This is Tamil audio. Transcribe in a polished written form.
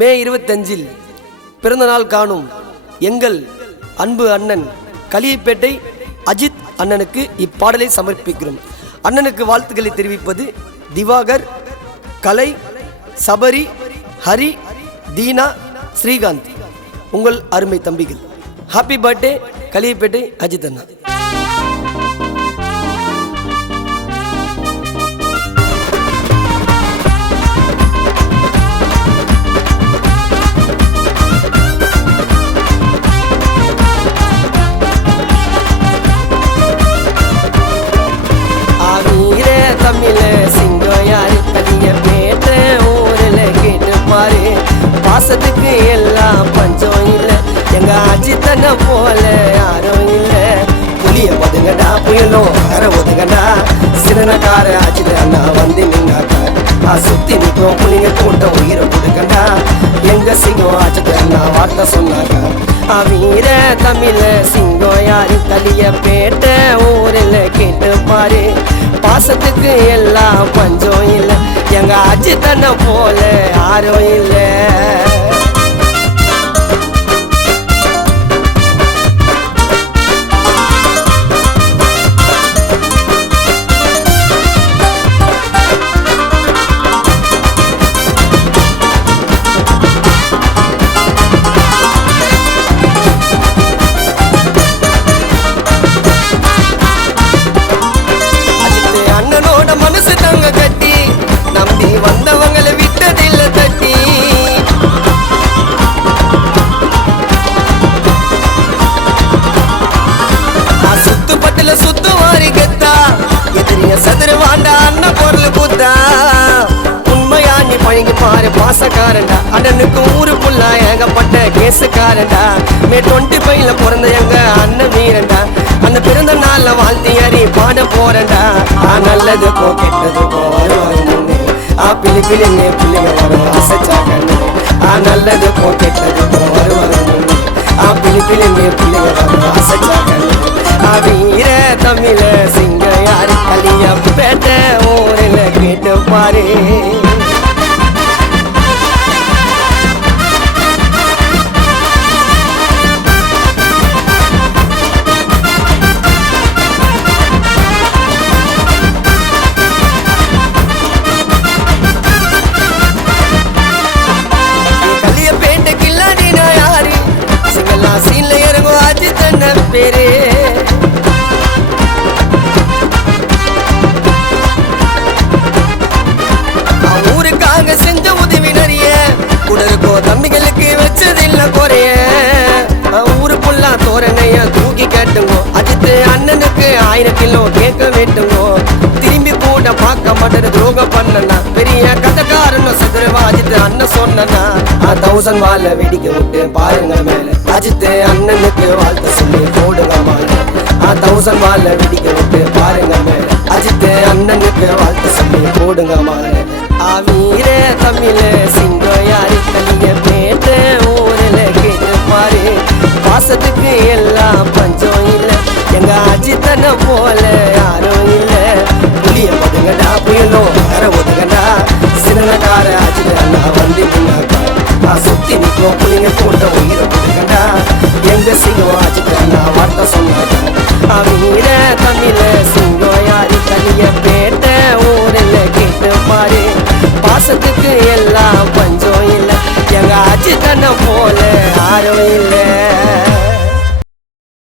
மே 25 பிறந்தநாள் காணும் எங்கள் அன்பு அண்ணன் களியப்பேட்டை அஜித் அண்ணனுக்கு இப்பாடலை சமர்ப்பிக்கிறோம். அண்ணனுக்கு வாழ்த்துக்களை தெரிவிப்பது திவாகர், கலை, சபரி, ஹரி, தீனா, ஸ்ரீகாந்த், உங்கள் அருமை தம்பிகள். ஹாப்பி பர்த்டே களியப்பேட்டை அஜித் அண்ணா. தமிழ சிங்கம் யாரு களியப்பேட்டை ஊரில் கேட்டு பாரு. பாசத்துக்கு எல்லாம் பஞ்சம் இல்லை, எங்க அஜித்தனை போல யாரும் இல்லை. புளிய ஒதுங்கடா புயலும் அற ஒதுங்கடா, சிறனக்கார அஜித் அண்ணா வந்து நின்னாக்கா சுத்தி நிற்கும் புளிங்க கூட்டம் உயிரை கொடுக்கண்டா. எங்க சிங்கம் அஜித் அண்ணா வார்த்தை சொன்னாங்க. வீர தமிழ சிங்கம் யாரு களியப்பேட்டை ஊரில் கேட்டு பாரு. பாசத்துக்கு எல்லாம் பஞ்சம் இல்லை, எங்க அஜித்தனை போல யாரும் இல்லை. மனசு தங்க கட்டி நம்பி வந்தவங்களை விட்டதில்ல தட்டி. சுத்துப்பட்டுல சுத்து வாரி கத்தா, எதிரிய சதுர வாண்டா அண்ணன் பொருள் புத்தா. உண்மையா நீ பழகி பாரு பாசக்காரண்டா, அண்ணனுக்கு ஊருக்குள்ள ஏகப்பட்ட கேசுக்காரண்டா. மே 25 பிறந்த எங்க அண்ணன் வீரண்டா, அந்த பிறந்த நாள்ல வாழ்த்தி அறி பாட போறண்டா. நல்லதுக்கோ கெட்டதுக்கோ வருவாங்க பிள்ளை பிள்ளைங்க பிள்ளைங்க வரும் அசைச்சாக்கண்ணு. நல்லதுக்கோ கெட்டதுக்கோ வருவாங்க பிள்ளை பிள்ளைங்க பிள்ளைங்க வரும் அசைச்சாக்கண்ணு. வீர தமிழ சிங்க யாரு களியப்பேட்டை ஊரில் கேட்டு பாரு. சீன்ல இறங்கும் அஜித் அண்ணன் பேரு. ஊருக்காக செஞ்ச உதவி நிறைய, உடலுக்கோ தம்பிகளுக்கு வச்சதில்ல குறைய. ஊருக்குள்ள தோரணைய தூக்கி கேட்டுங்கோ, அஜித் அண்ணனுக்கு 1000 கிலோ கேட்க வேண்டுங்கோ. திரும்பி கூட பார்க்க மாட்டேன் துரோகம் பண்ணனா, பெரிய கதைக்காரன் சதுரவா அஜித் அண்ணன் சொன்னா. 1000 வாழ வெடிக்க விட்டு பாருங்க மேல, அஜித் அண்ணனுக்கு வாழ்த்து சொல்லி போடுங்க மால. 1000 வாழ வெடிக்க விட்டு பாருங்க மேல, அஜித் அண்ணனுக்கு வாழ்த்து சொல்லி போடுங்க மால. வீர தமிழ சிங்கம் யாரு களியப்பேட்டை ஊரில் கேட்டு பாரு. பாசத்துக்கு எல்லாம் பஞ்சம் இல்லை, எங்க அஜித்தனை போல யாரும் இல்லை. புளிய ஒதுங்கடா புயலும் அற ஒதுங்கடா, சிறனக்கார அஜித் அண்ணா வந்து நின்னாக்கா சுத்தி நிற்கும் புளிங்க கூட்டம் உயிரை கொடுக்கண்டா. எங்க சிங்கம் அஜித் அண்ணா வார்த்தை சொன்னாங்க. வீர தமிழ சிங்கம் யாரு களியப்பேட்டை ஊரில் கேட்டு பாரு. பாசத்துக்கு எல்லாம் பஞ்சம் இல்லை, எங்க அஜித்தனை போல